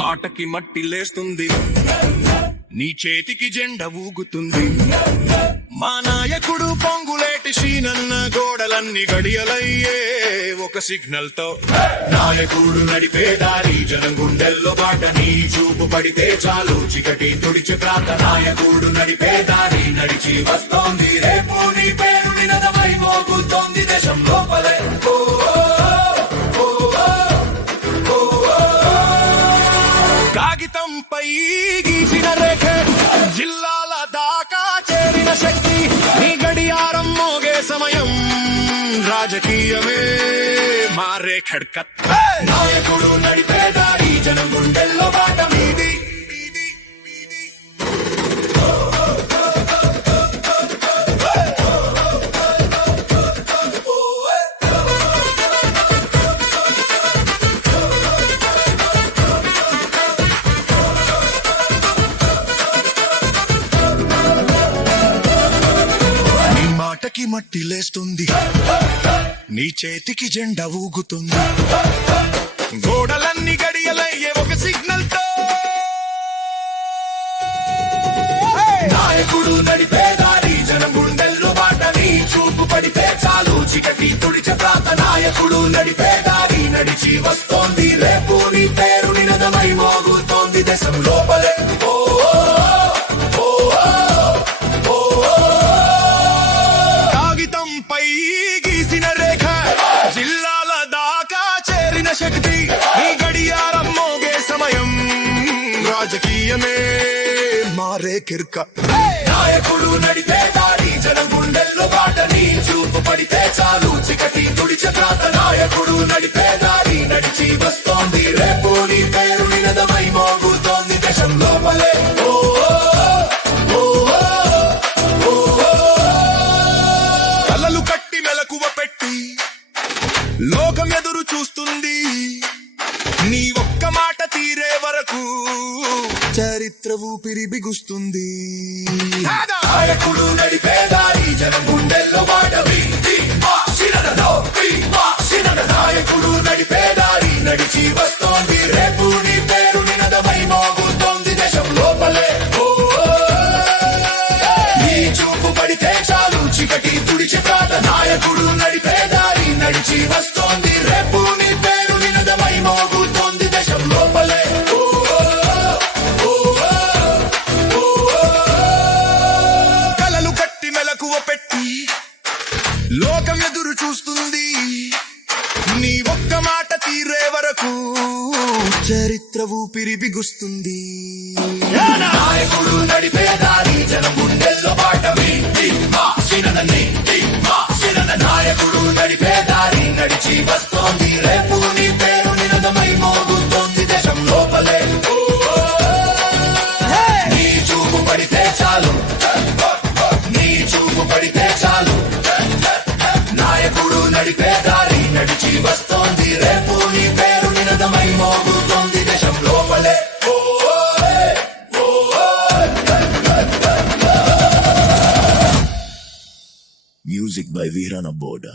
మాటకి మట్టి లేస్తుంది, నీ చేతికి జెండ ఊగుతుంది. మా నాయకుడు పొంగులేటి శ్రీనన్న గోడలన్నీ గడియలయ్యే ఒక సిగ్నల్ తో. నాయకుడు నడిపే దారి జనం గుండెల్లో బాట, నీ చూపు పడితే చాలు చికటి తుడిచి ప్రాంత. నాయకుడు నడిపే దారి నడిచి వస్తోంది, రేపు నీ పేరు నినదమై మోగుతోంది దేశం లోపలే. కాగితంపై గీసిన రేఖ, జిల్లాల దాకా చేరిన శక్తి, నీ గడియారం మోగే సమయం రాజకీయమే మారే ఖడ్కత్. నాయకుడు నడిపే దారి జనం గుండెల్లో బాట, మీది మాటకి మట్టి లేస్తుంది, నీ చేతికి జెండా ఊగుతుంది. గోడలన్నీ గడియలయ్యే ఒక సిగ్నల్ తో. నాయకుడు నడిపే దారి జనం గుండెల్లో బాట, నీ చూపు పడితే చాలు చికటి తుడిచే ప్రాంత. నాయకుడు నడిపే దారి నడిచి వస్తోంది, రేపు నీ పేరు నినదమై మోగుతోంది దేశం లోపలే. గీసిన రేఖ, జిల్లాల దాకా చేరిన శక్తి, నీ గడియారం మోగే సమయం రాజకీయమే మారే కిర్క. నాయకుడు నడిపే దారి జనం గుండెల్లో బాట, నీ చూపు పడితే చాలు చికటి తుడిచే ప్రాంత. నాయకుడు నడిపే దారి నడిచి వస్తోంది, రేపు నీ పేరు నినదమై మోగుతోంది దేశం లోపలే. కలలు కట్టి మెలకువ పెట్టి లోకం ఎదురు చూస్తుంది, నీ ఒక్క మాట తీరే వరకు చరిత్ర ఊపిరి బిగుస్తుంది. నాయకుడు నడిపే దారి జనం గుండెల్లో బాట, నాయకుడు నడిపే దారి నడిచి వస్తోంది, రేపు నీ పేరు నినదమై మోగుతోంది దేశం లోపలే. నీ చూపు పడితే చాలు చికటి తుడిచే ప్రాంత. నాయకుడు నడిపే దారి నడిచి వస్తోంది, రేపు నీ పేరు నినదమై మోగుతోంది దేశం లోపలే. కలలు కట్టి మెలకువ పెట్టి లోకం ఎదురు చూస్తుంది, నీ ఒక్క మాట తీరే వరకు చరిత్ర ఊపిరి బిగుస్తుంది. నాయకుడు నడిపే దారి జనం గుండెల్లో బాట, నాయకుడు నడిపే దారి నడిచి వస్తోంది, రేపు నీ పేరు నినదమై మోగుతోంది దేశం లోపలే. నీ చూపు పడితే చాలు, నీ చూపు పడితే చాలు, నాయకుడు నడిపే దారి నడిచి వస్తోంది, రేపు నీ పేరు నినదమై మోగుతోంది దేశం లోపలే. Music by Virana Boda.